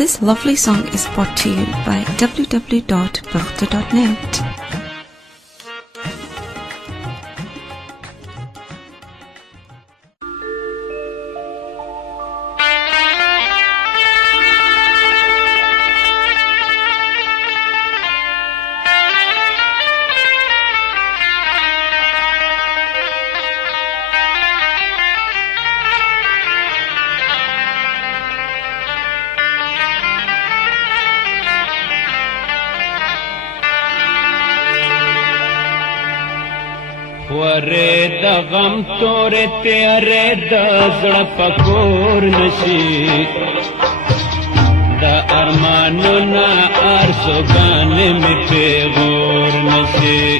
This lovely song is brought to you by www.bakhta.net. ورے دا غم تورے تیارے دا زڑا پکور نشی دا ارمانو نا آرزو گانے میں پیغور نشی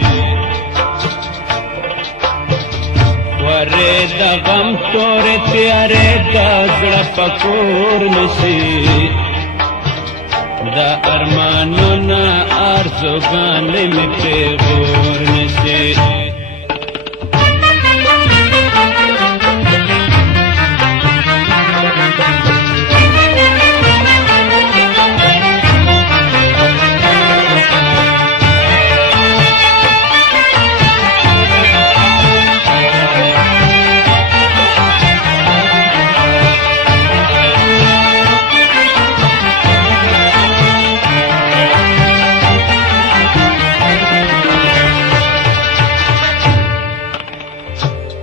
ورے دا غم تورے تیارے دا زڑا پکور نشی دا ارمانو نا آرزو گانے میں پیغور نشی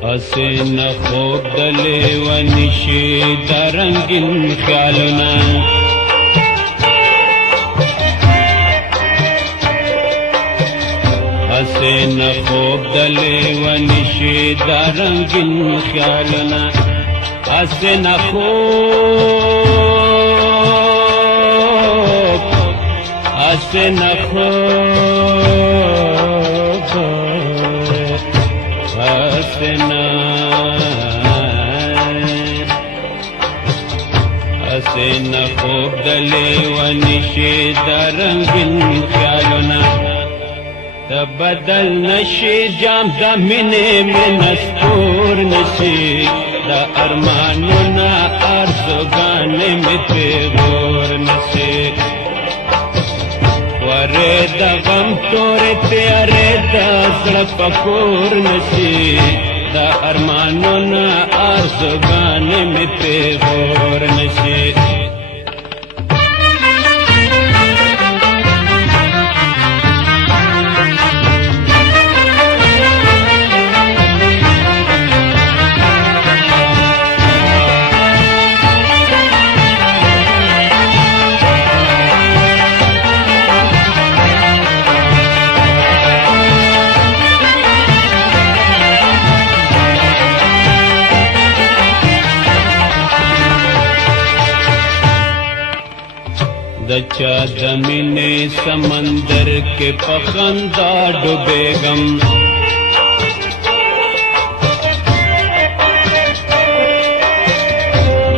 حسین خوب دلے ونشی درنگن خیالنا حسین خوب دلے ونشی درنگن خیالنا حسین خوب حسین خوب حسنا حسنا خوب دلے ونشی درنگن خیالنا تبدل نشی جام دا منے میں نسپور نشی دا ارمانونا آرزو گانے میں پیغور نشی ورے دا غم تورے تیارے دا زڑا پکور نشی دا ارمانونا آرزو گانے میں پیغور نشی دچا زمینے سمندر کے پخندہ ڈوبیگم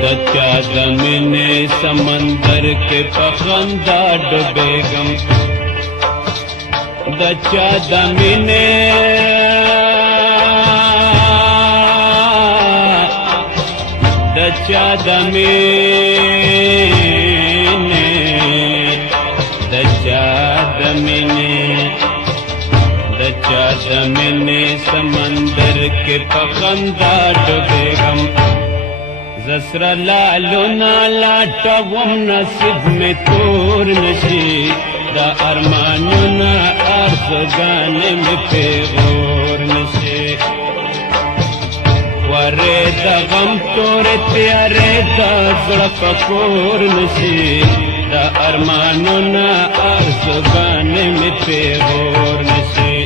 دچا زمینے سمندر کے پخندہ ڈوبیگم دچا زمینے دچا زمینے دچا دمنے سمندر کے پخندہ ڈوبیگم زسر لالو نالا ٹوم نصیب میں تور نشی دا ارمانو نا آرزو گانے میں پیغور نشی ورے دا غم تورے تیارے دا زڑا پکور نشی دا ارمانو نا آرزو گانے میں پیغور نشی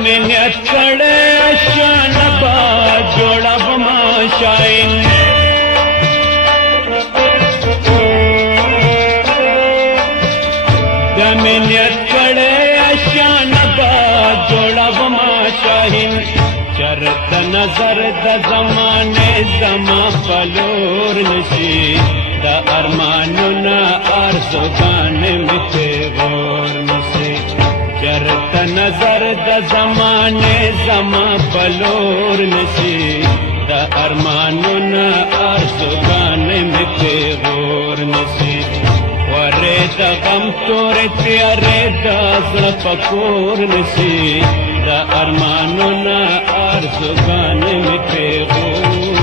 میں نے کڑے شان با جوڑا بما شائن रहीम चरत नजर द जमाने जमा पलोर नशी द अरमानो ना आरज़ो गाने मिठे गोर नशी चरत नजर द जमाने जमा पलोर नशी द अरमानो ना आरज़ो गाने मिठे गोर नशी वरे द गम तोरे प्यारे द ज़रा पकोर नशी द अरमानो ना आरज़ो गाने मिठे गोर